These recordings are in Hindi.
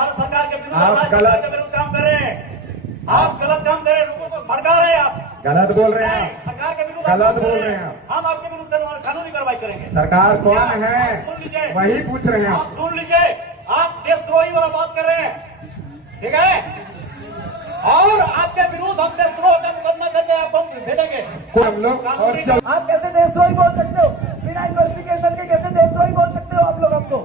भारत सरकार के विरुद्ध काम कर रहे हैं। आप गलत काम कर रहे हैं, लोगों को भड़का रहे हैं। आप गलत बोल रहे हैं, सरकार के विरुद्ध गलत बोल रहे हैं। हम आपके विरुद्ध कानूनी कार्रवाई करेंगे। सरकार कौन है सुन लीजिए, वही पूछ रहे हैं। आप सुन लीजिए, आप देशद्रोही वाला बात कर रहे हैं, ठीक है? और आपके विरुद्ध हम देशद्रोह का मुकदमा करके आप हम भेजेंगे हम लोग। और आप कैसे देशद्रोही बोल सकते हो? बिना इन्वेस्टिगेशन के कैसे देशद्रोही बोल सकते हो आप लोग? हमको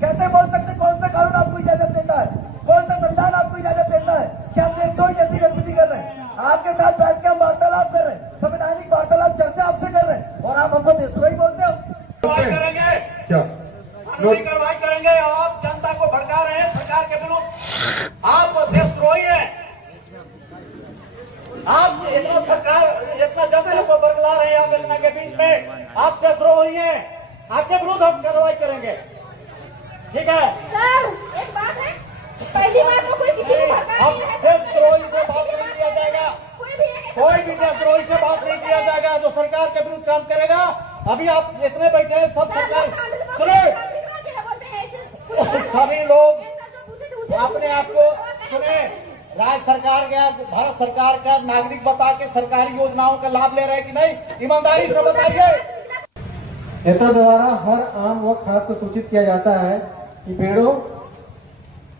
कैसे बोल सकते? कौन सा कानून आपको इजाजत देता है? कौन सा संविधान आपको इजाजत देता है कि आप देशद्रोही जैसी गतिविधि कर रहे हैं? आपके साथ बैठ के हम वार्तालाप कर रहे हैं, संवैधानिक वार्तालाप चर्चा आपसे कर रहे हैं, और आप हमको देशद्रोही बोलते हो? करेंगे क्या कानूनी कार्रवाई करेंगे। आप जनता को भड़का रहे हैं सरकार के विरुद्ध, आप देशद्रोही हैं। आप इतना सरकार इतना जनता को बरगला रहे हैं, आप इतना के बीच में आप देशद्रोही हैं। आपके विरुद्ध हम कार्रवाई करेंगे, ठीक है? सर एक बात है, पहली बार तो कोई किसी को भड़का अब नहीं है। देशद्रोही से बात नहीं किया जाएगा, कोई भी देशद्रोही से बात नहीं किया जाएगा जो सरकार के विरुद्ध काम करेगा। अभी आप इतने बैठे हैं, सब सरकार सुने, सभी लोग अपने आप को सुने, राज्य सरकार का भारत सरकार का नागरिक बता के सरकारी योजनाओं का लाभ ले रहे हैं कि नहीं, ईमानदारी से बताइए। नेता द्वारा हर आम व खास को सूचित किया जाता है कि बेड़ो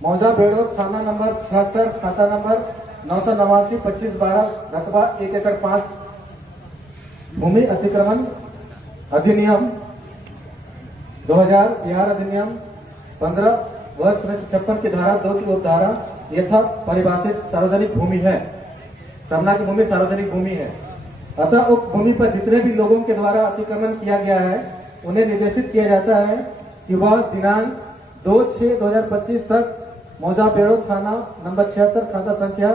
मौजा बेड़ो थाना नंबर 76 खाता नंबर 989 2512 रकबा 1 एकड़ 5 भूमि अतिक्रमण अधिनियम 2000 बिहार अधिनियम 15 वर्ष 56 की धारा 2 की उपधारा यथा परिभाषित सार्वजनिक भूमि है। सामना की भूमि सार्वजनिक भूमि है। अतः उक्त भूमि पर जितने भी लोगों के द्वारा अतिक्रमण किया गया है उन्हें निर्देशित किया जाता है कि वह दिनांक 2/6/2025 तक मौजा बेड़ो थाना नंबर 76 खाता संख्या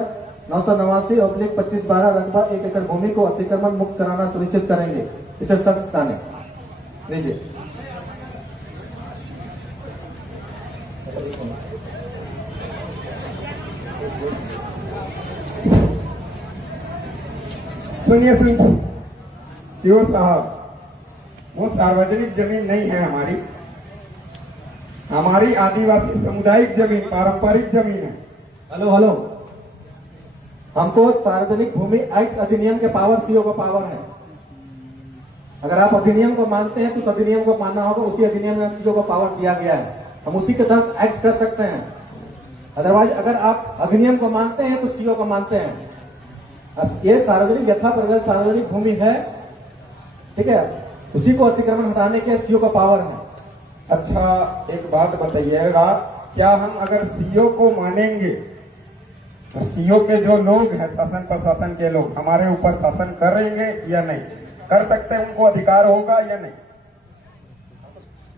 989/2512 रकबा 1 एकड़ भूमि को अतिक्रमण मुक्त कराना सुनिश्चित करेंगे। इसे सख्त ताने लीजिए। सुनिए सीओ साहब, वो सार्वजनिक जमीन नहीं है हमारी, हमारी आदिवासी सामुदायिक जमीन पारंपरिक जमीन है। हेलो, हमको सार्वजनिक भूमि एक्ट अधिनियम के पावर सीओ का पावर है। अगर आप अधिनियम को मानते हैं तो उस अधिनियम को मानना होगा। उसी अधिनियम में सीओ को पावर दिया गया है, हम उसी के तहत एक्ट कर सकते हैं। अदरवाइज अगर आप अधिनियम को मानते हैं तो सीओ को मानते हैं। ये सार्वजनिक यथा परिवेश सार्वजनिक भूमि है, ठीक है, उसी को अतिक्रमण हटाने के सीओ का पावर है। अच्छा एक बात बताइएगा, क्या हम अगर सीओ को मानेंगे तो सीओ के जो लोग हैं शासन प्रशासन के लोग हमारे ऊपर शासन करेंगे या नहीं कर सकते? उनको अधिकार होगा या नहीं?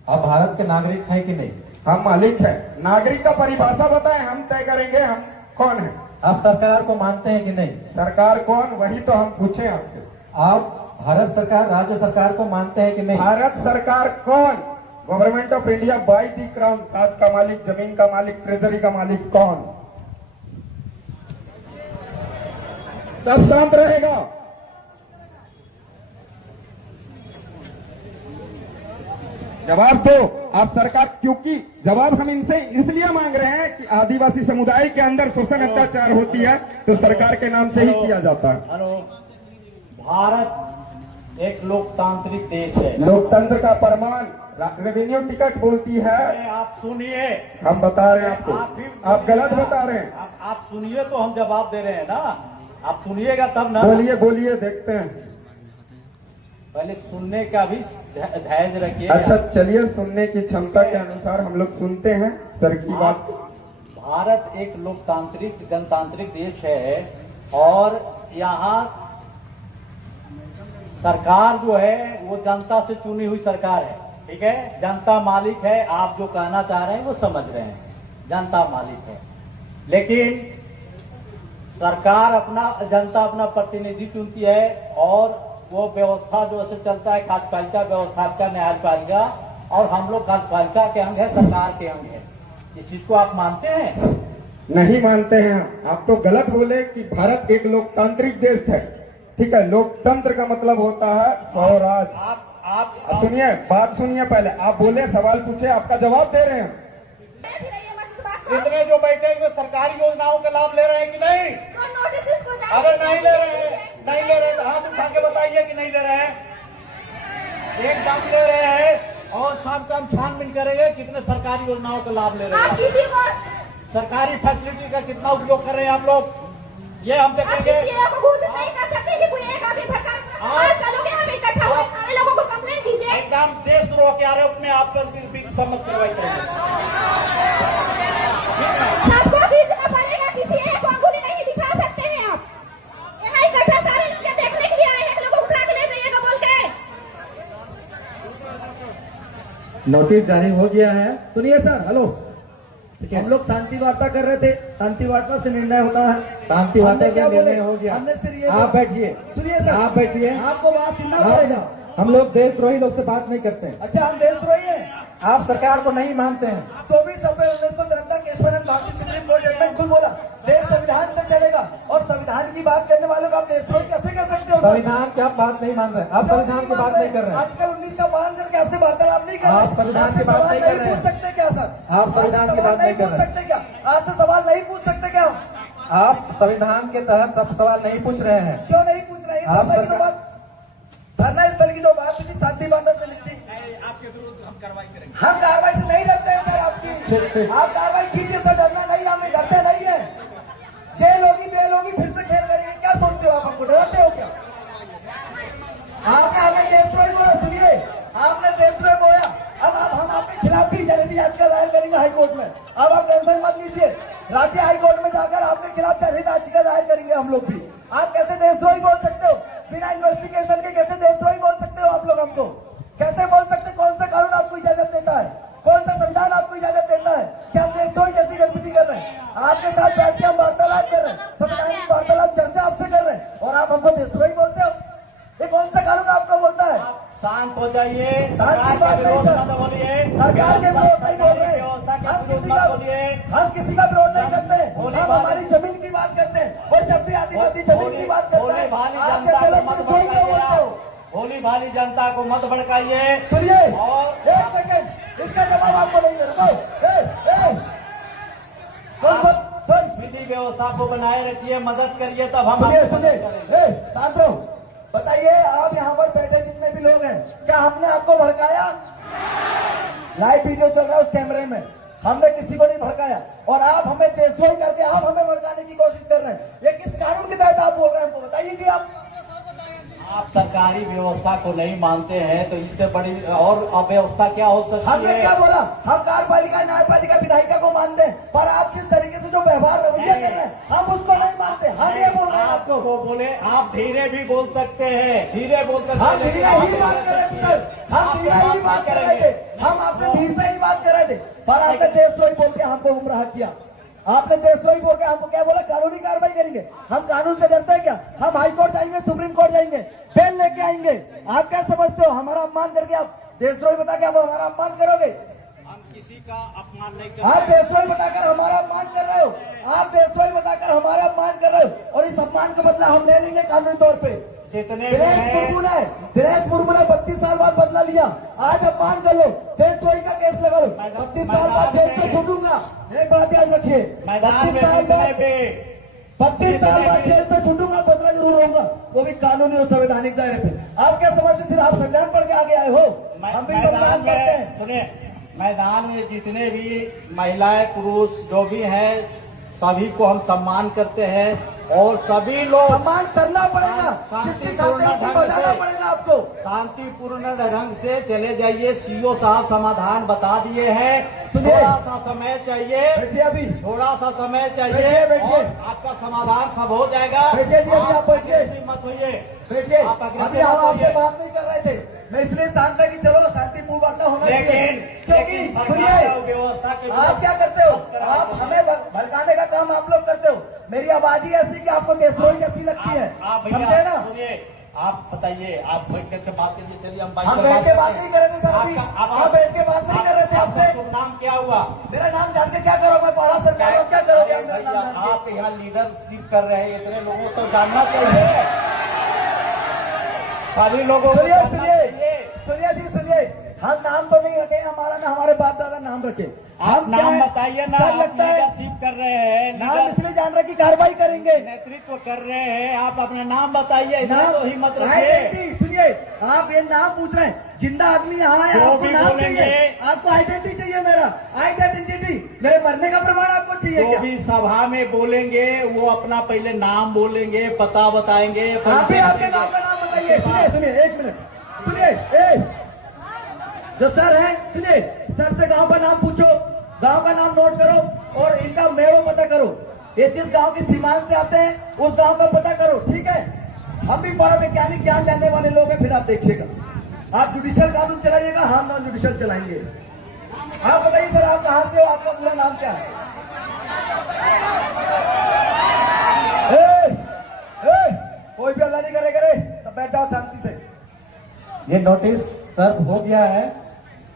आप भारत के नागरिक हैं कि नहीं? हम मालिक हैं। नागरिक का परिभाषा बताएं, हम तय करेंगे हम कौन है। आप सरकार को मानते हैं कि नहीं? सरकार कौन, वही तो हम पूछे आपसे। आप भारत सरकार राज्य सरकार को मानते हैं कि नहीं? भारत सरकार कौन? Government of India by the crown, खाद का मालिक, जमीन का मालिक, ट्रेजरी का मालिक कौन? सब शांत रहेगा। जवाब दो आप सरकार, क्योंकि जवाब हम इनसे इसलिए मांग रहे हैं कि आदिवासी समुदाय के अंदर शोषण अत्याचार होती है तो सरकार के नाम से ही किया जाता है। हेलो, भारत एक लोकतांत्रिक देश है। लोकतंत्र का प्रमाण रेवेन्यू टिकट बोलती है। आप सुनिए, हम बता रहे हैं आपको, आप गलत बता रहे हैं। आप सुनिए तो हम जवाब दे रहे हैं ना, आप सुनिएगा तब ना। बोलिए देखते हैं। पहले सुनने का भी धैर्य रखिए। अच्छा चलिए, सुनने की क्षमता के अनुसार हम लोग सुनते हैं सर की बात। भारत एक लोकतांत्रिक गणतांत्रिक देश है और यहाँ सरकार जो है वो जनता से चुनी हुई सरकार है, ठीक है? जनता मालिक है। आप जो कहना चाह रहे हैं वो समझ रहे हैं, जनता मालिक है, लेकिन सरकार जनता अपना प्रतिनिधि चुनती है और वो व्यवस्था जो ऐसे चलता है कार्यपालिका व्यवस्था का, न्यायपालिका, और हम लोग कार्यपालिका के अंग है, सरकार के अंग है। इस चीज को आप मानते हैं? नहीं मानते हैं। आप तो गलत बोले कि भारत एक लोकतांत्रिक देश है, ठीक है? लोकतंत्र का मतलब होता है स्वराज। आप सुनिए, बात सुनिए, पहले आप बोले, सवाल पूछे, आपका जवाब दे रहे हैं। इतने जो बैठे हुए सरकारी योजनाओं का लाभ ले रहे हैं कि नहीं? तो नोटिस इसको जारी अगर नहीं ले रहे कीजिए। हैं, नहीं ले रहे हैं तो हाथ उठा के बताइए कि नहीं ले रहे हैं। एकदम ले रहे हैं और सब हम छानबीन करेंगे कितने सरकारी योजनाओं का लाभ ले रहे आप हैं, किसी को सरकारी फैसिलिटी का कितना उपयोग कर रहे हैं आप लोग, ये हम आप देखेंगे। किसी एक को घोषित नहीं कर सकते कि कोई एक आगे भटका। आज करोगे हम इकट्ठा हुए सारे लोगों को कंप्लेंट कीजिए। एकदम देशद्रोह के आरोप में आप लोग की समझ करवाई करेंगे। सबको बीचना पड़ेगा, किसी एक को अंगुली नहीं दिखा सकते हैं आप। यहाँ इकट्ठा सारे लोग देखने के लिए आए हैं, लोगों को उठा के ले जाइएगा बोलते हैं। नोटिस जारी हो गया है। सुनिए सर, हेलो, ठीक है। हम लोग शांति वार्ता कर रहे थे, शांति वार्ता से निर्णय होता है। शांति वार्ता हमने से क्या बोले? निर्णय हो गया। हमने सिर्फ ये आप बैठिए, सुनिए सर, आप बैठिए। आपको बात सुनना पड़ेगा। हम लोग देशद्रोही लोग से बात नहीं करते हैं। अच्छा, हम देशद्रोही हैं? आप सरकार को नहीं मानते हैं। 24 अप्रैल 1973 केशवानंद भारतीय सुप्रीम कोर्ट जजमेंट खुद बोला देश संविधान से चलेगा, और संविधान की बात करने वालों को आप देशद्रोही कैसे कर सकते हो? संविधान की आप बात नहीं मान रहे, आप संविधान की बात नहीं कर रहे हैं। आर्टिकल 19 का पालन करके आपसे वार्तालाप नहीं कर रहे। आप संविधान की बात नहीं कर रहे हैं। पूछ सकते क्या सर? आप संविधान की बात नहीं कर पूछ रहे। सकते क्या? आपसे सवाल नहीं पूछ सकते क्या? आप संविधान के तहत सब सवाल नहीं पूछ रहे हैं। क्यों नहीं पूछ रहे? आप धरना की जो बात, धरना स्थल की जो बात थी शांति वार्ता से लिखती, आपके विरुद्ध हम कार्रवाई करेंगे। हम कार्रवाई से नहीं डरते हैं सर आपकी। आप कार्रवाई कीजिए सर, डरना नहीं, हमें डरते नहीं है। जेल होगी, बेल होगी, फिर से खेल करेंगे, क्या सोचते हो आप? हमको डरते हो क्या? आपने हमें देशद्रोही बोला, सुनिए, आपने देशद्रोही बोला। अब हम आपके खिलाफ भी जनहित याचिका दायर करेंगे हाईकोर्ट में। अब आप टेंशन मत लीजिए, राज्य हाईकोर्ट में जाकर आपके खिलाफ जनहित याचिका दायर करेंगे हम लोग भी। आप कैसे देशद्रोही बोल सकते हो? बिना इन्वेस्टिगेशन के कैसे देशद्रोही बोल सकते हो आप लोग हमको? कैसे बोल सकते? कौन सा कानून आपको इजाजत देता है? कौन सा संविधान आपको इजाजत देता है? क्या हम देशद्रोही जैसी गतिविधि कर रहे हैं? आपके साथ बैठ के हम वार्तालाप कर रहे हैं, संविधानिक वार्तालाप चर्चा आपसे कर रहे हैं, और आप हमको देशद्रोही बोलते हो? ये कौन सा कानून आपको बोलता है? शांत हो जाइए, शांत की बात नहीं सर। मत बोलिए, सरकार के विरोध नहीं बोल रहे हैं। व्यवस्था के हम विरुद्ध किसी मत का बोलिए। हम किसी का विरोध नहीं करते हैं। भोली हम भाली- हमारी जमीन की बात करते हैं, और जब भी आदिवासी जमीन की बात करते भोली हैं, भाली आप जनता कैसे को लोग मत देशद्रोही क्यों बोलते हो? भड़काइए, भोली भाली जनता को मत भड़काइए। सुनिए, और एक सेकंड, इसका जवाब आपको नहीं दे रहा। विधि व्यवस्था को बनाए रखिए, मदद करिए, तब हम सुनिए आपकी सुनिए, मदद करेंगे। शांत रहो। बताइए, आप यहाँ पर बैठे जितने भी लोग हैं, क्या हमने आपको भड़काया? लाइव वीडियो चल रहा है उस कैमरे में, हमने किसी को नहीं भड़काया, और आप हमें देशद्रोही करके आप हमें भड़काने की कोशिश कर रहे हैं। ये किस कानून के तहत आप बोल रहे हैं, हमको बताइए कि आप सरकारी व्यवस्था को नहीं मानते हैं तो इससे बड़ी और अव्यवस्था क्या हो सकती हमने है? क्या बोला? हम कार्यपालिका, न्यायपालिका, विधायिका को मानते हैं, पर आप किस तरीके से जो व्यवहार रवैया कर रहे हैं, हम उसको नहीं मानते। हम ये बोल रहे हैं आपको। आपको बोले, आप धीरे भी बोल सकते हैं, धीरे बोल सकते हम हैं, धीरे ही बात कर रहे थे सर, हम धीरे ही बात कर रहे थे, हम आपसे धीरे से ही बात कर रहे थे, पर आपने देशद्रोही बोल के हमको गुमराह किया। आपने देशद्रोही बोल के हमको क्या बोला? कानूनी कार्रवाई करेंगे। हम कानून से डरते हैं क्या? हम हाई कोर्ट जाएंगे, सुप्रीम कोर्ट जाएंगे, बेल लेके आएंगे। आप क्या समझते हो? हमारा अपमान करके आप देशद्रोही बता के आप हमारा अपमान करोगे? हम किसी का अपमान नहीं आप करते। देशद्रोही बताकर हमारा अपमान कर रहे हो, आप देशद्रोही बताकर हमारा अपमान कर रहे हो, और इस अपमान का बदला हम ले लेंगे कानूनी तौर पे। जितने भी दिनेश हैं, मुर्मू ने 32 साल बाद बदला लिया। आज अपमान कर लो, देशद्रोही का केस लगा लो, 32 साल बाद जेल से छूटूंगा। एक बात याद रखिए, मैदान में 32 साल जितने बाद भी 32 साल बाद जेल से छूटूंगा, बदला जरूर होगा, वो भी कानूनी और संवैधानिक दायरे पे। आप क्या समझते? सिर्फ आप संविधान पढ़ के आगे आए हो? हम भी संविधान पढ़ते हैं। सुनिए, मैदान में जितने भी महिलाएं पुरुष जो भी हैं सभी को हम सम्मान करते हैं, और सभी लोग सम्मान करना पड़ेगा, जिसकी खातिर बजाना पड़ेगा आपको। शांतिपूर्ण ढंग से चले जाइए। सीओ साहब समाधान बता दिए हैं, सुनिए। थोड़ा सा समय चाहिए, बैठिए अभी, थोड़ा सा समय चाहिए, बैठिए, बैठिए। और आपका समाधान सब हो जाएगा। बैठिए जी, अभी आप बैठिए। aggressive मत होइए। देखिए, आप अग्रसर अभी हम मत आपसे होइए। बात नहीं कर रहे थे, मैं इसलिए शांत है कि चलो शांतिपूर्ण वार्ता होना चाहिए। क्योंकि लेकिन सरकार सुनिए, और व्यवस्था के आप क्या करते हो? आप हमें भड़काने का काम आप लोग करते हो। मेरी आवाज ही ऐसी कि आपको देशद्रोही कैसी लगती है, आप समझे भैया ना? सुनिए, आप बताइए, आप बैठ करके बात कीजिए। चलिए हम हम बैठ के बात नहीं कर रहे थे सर, अभी आप बैठ के बात नहीं कर रहे थे आपका आपसे। शुभ नाम क्या हुआ? मेरा नाम जान के क्या करोगे? पढ़ा सरकार क्या करोगे? आप मेरा भैया, नाम जान के? आप यहाँ लीडरशिप कर रहे हैं, इतने लोगों को जानना चाहिए, सभी लोगों को सुनिए जानना सुनिए चाहिए। सुनिए जी, सुनिए, हम नाम तो नहीं रखे, हमारा ना हमारे बाप दादा नाम रखे। आप हम क्या नाम है? बताइए ना, सर, आप लगता है लीडरशिप कर रहे हैं, नाम इसलिए जान रहे कि कार्रवाई करेंगे। नेतृत्व कर रहे हैं, आप अपना नाम बताइए, इतना नाम तो हिम्मत रखिए। आइडेंटिटी सुनिए, आप ये नाम पूछ रहे हैं, जिंदा आदमी यहाँ है, जो आपको भी नाम बोलेंगे। चाहिए, आपको आइडेंटिटी चाहिए, मेरा आइडेंटिटी, मेरे मरने का प्रमाण आपको चाहिए जो क्या? भी सभा में बोलेंगे वो अपना पहले नाम बोलेंगे, पता बताएंगे। आप ही आपके गांव का नाम बताइए। सुनिए सुनिए, एक मिनट सुनिए, जो सर है सुनिए, सर से गांव का नाम पूछो, गांव का नाम नोट करो और इनका मेड़ो पता करो। ये जिस गांव की सीमांत से आते हैं उस गांव का पता करो, ठीक है? हम भी बड़ा वैज्ञानिक ज्ञान जानने वाले लोग हैं, फिर आप देखिएगा। आप जुडिशियल कानून चलाइएगा, हम नॉन जुडिशियल चलाएंगे। आप बताइए सर, आप कहां से हो, आपका पूरा नाम क्या है? कोई भी अल्लाह नहीं करे, सब बैठ जाओ शांति से। ये नोटिस सर्व हो गया है,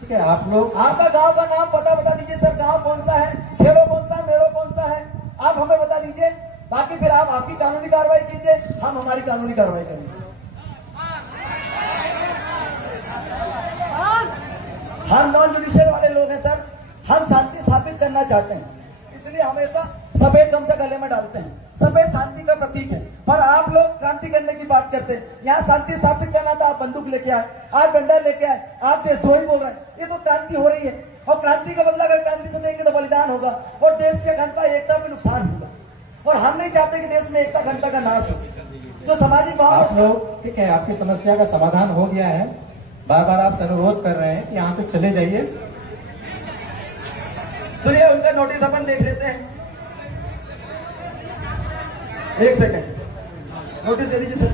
ठीक है? आप लोग आपका गांव का नाम पता बता दीजिए सर, गांव कौन सा है, खेड़ो कौन सा है, मेड़ो कौन सा है, आप हमें बता दीजिए। बाकी फिर आप आपकी कानूनी कार्रवाई कीजिए, हम हमारी कानूनी कार्रवाई करेंगे। हम नॉन जुडिशियल वाले लोग हैं सर, हम शांति स्थापित करना चाहते हैं, इसलिए हमेशा सफेद गमछा गले में डालते हैं। सफेद शांति का प्रतीक है, पर आप लोग क्रांति करने की बात करते हैं। यहाँ शांति स्थापित करना था, आप बंदूक लेके आए, आप डंडा लेके आए, आप देशद्रोही बोल रहे हैं। ये तो क्रांति हो रही है, और क्रांति का बदला अगर क्रांति से देंगे तो बलिदान होगा और देश की अखंडता एकता में नुकसान होगा। और हम नहीं चाहते कि देश में एकता अखंडता का नाश हो। तो सामाजिक आप भाव लोग, ठीक है, आपकी समस्या का समाधान हो गया है। बार बार आप अनुरोध कर रहे हैं कि यहाँ से चले जाइए। सुनिए, उनका नोटिस अपन देख लेते हैं। एक सेकंड, नोटिस दे दीजिए सर।